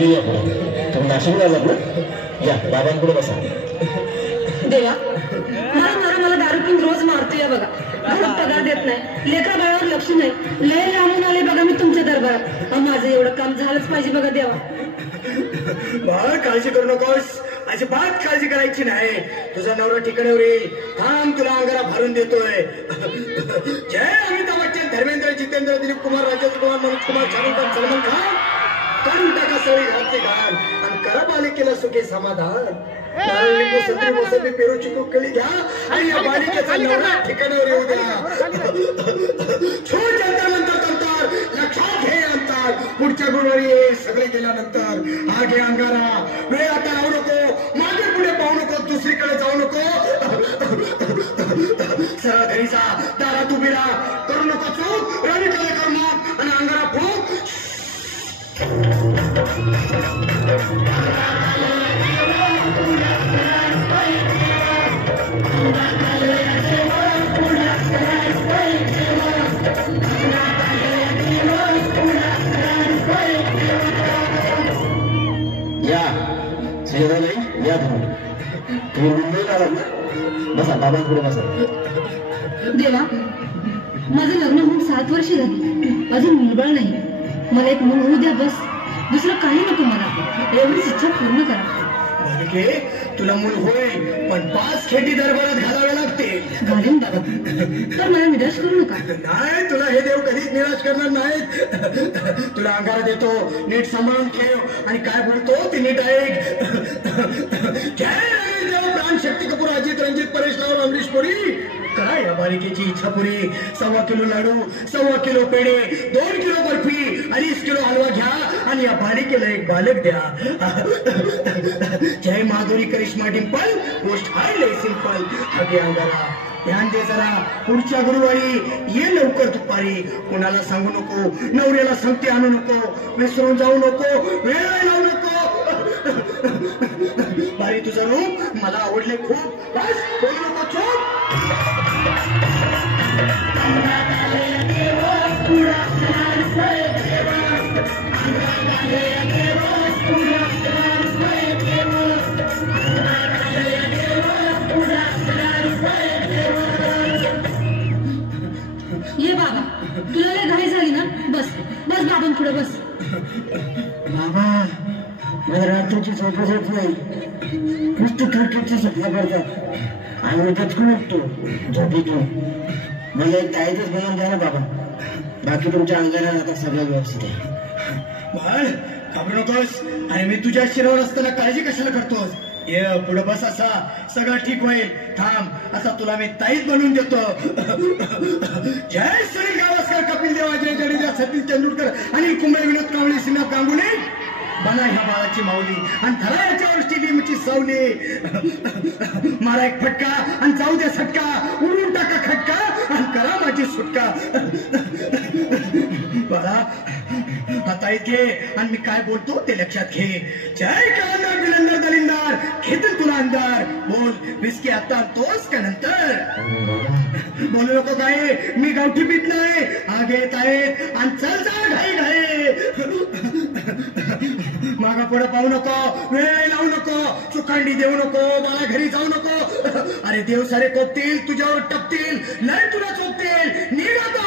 तुम्ही या पुढे. तुम्ही नाशिकला आलात ना? या बाबांकडे बसा. देवा मला मला दारू पिऊन रोज मारतोय बघा. घरात पगार देत नाही, लेकरा बाळावर लक्ष नाही. लय लांबून आले बघा मी तुमच्या दरबारात. माझं एवढं काम झालंच पाहिजे बघा देवा. बाळ काळजी करू नकोस, अजिबात काळजी करायची नाही. तुझा नवरा ठिकाणावर येईल. थांब, तुला अंगारा भरून देतोय. जय अमिताभ बच्चन, धर्मेंद्र, जितेंद्र, दिलीप कुमार, राजेश कुमार, मनोज कुमार, शाहरुख खान, सलमान खान. काढून टाका सगळी घातली घाल आणि करा बालिकेला सुखी समाधान. संत्री मोसंबी पेरू चिकू केळी घ्या आणि या बालिकेचा नवरा ठिकाणावर येऊ द्या. छोट जंतर तंतर लक्षात घे अंतर. पुढच्या गुरुवारी ये सगळे गेल्यानंतर. हा घे अंगारा. वेळ आता लावू नको, मागे पुढे पाहू नको, दुसरीकडे जाऊ नको. सरळ घरी जा, दारात उभी राहा. करू नको चूक, राणीकडे करणार आणि अंगारा फूक. या श्रीधा नाही या. तुम्ही मुंबईला आलात ना? बसा बाबांकडे बसा. देवा माझं लग्न होऊन 7 वर्ष झाली, अजून मुलबाळ नाही. मला एक मूल होऊ द्या बस. दुसरं काही नको मला. एवढीच इच्छा पूर्ण करा. तुला मूल होईल, पण 5 खेटी दरबारात घालावे लागते. घालेन बाबा, तर मला निराश करू नका. नाही, तुला हे देव कधीच निराश करणार नाहीत. तुला अंगारा देतो, नीट सांभाळून ठेव आणि काय बोलतो ते नीट ऐक. जय देव, प्राण शक्ती कपूर, अजित रंजित, परेश राव, अमरीश पुरी. करा या बालिकेची इच्छा पुरी. 1.25 किलो लाडू, 1.25 किलो पेढे, 2 किलो बर्फी, 2.5 किलो हलवा घ्या आणि या बालिकेला एक बालक द्या. जय माधुरी, करिश्मा, डिंपल, पोस्ट हाय लय सिंपल. अगे अंगारा ध्यान दे जरा. पुढच्या गुरुवारी ये लवकर दुपारी. कोणाला सांगू नको, नवऱ्याला संगती आणू नको, विसरून जाऊ नको, वेळ लावू नको. बारी तुझं रूप मला आवडले खूप. बस बोलू नको, चूप. ये बाबा, तुला लय घाई झाली ना? बस बस बाबांपुढे बस. बाबा मला रात्रीची झोपच होत नाही. नुसती क्रिकेटची स्वप्न पडतात आणि मी त्याचकडून उठतो झोपेतून. मला एक ताईतच बनवून द्या ना बाबा. बाकी तुमच्या अंगाला आता सगळं व्यवस्थित आहे. बाळ घाबरू नकोस. आणि मी तुझ्या शिरावर असताना काळजी कशाला करतोस? ये पुढे बस, असा सगळं ठीक होईल. थांब, आता तुला मी ताईत बनवून देतो. जय सुनील गावस्कर, कपिल देव, अजय जडेजा, सतीश तेंडुलकर, अनिल कुंबळे, विनोद कांबळे, श्रीनाथ गांगुली. बना ह्या बाळाची माऊली आणि धरा याच्यावर स्टेडियमची सावली. मारा एक फटका आणि जाऊ दे सटका. उडून टाका खटका आणि करा माझी सुटका. बाळा आता घे आणि मी काय बोलतो ते लक्षात घे. जय कलांदर, बिलंदर, दलिंदर, घेतील तुला अंधार. बोल, विस्की आता आणतोस का नंतर? बोलू नको काय, मी गावठी पीत नाही. आगे येत आहेत आणि चल जा घाई घाई. मागा पुढे पाहू नको, वेळ लावू नको, चुकांडी देऊ नको, मला घरी जाऊ नको. अरे देव सारे कोपतील, तुझ्यावर टपतील, लय तुला चोपतील. निघ आता.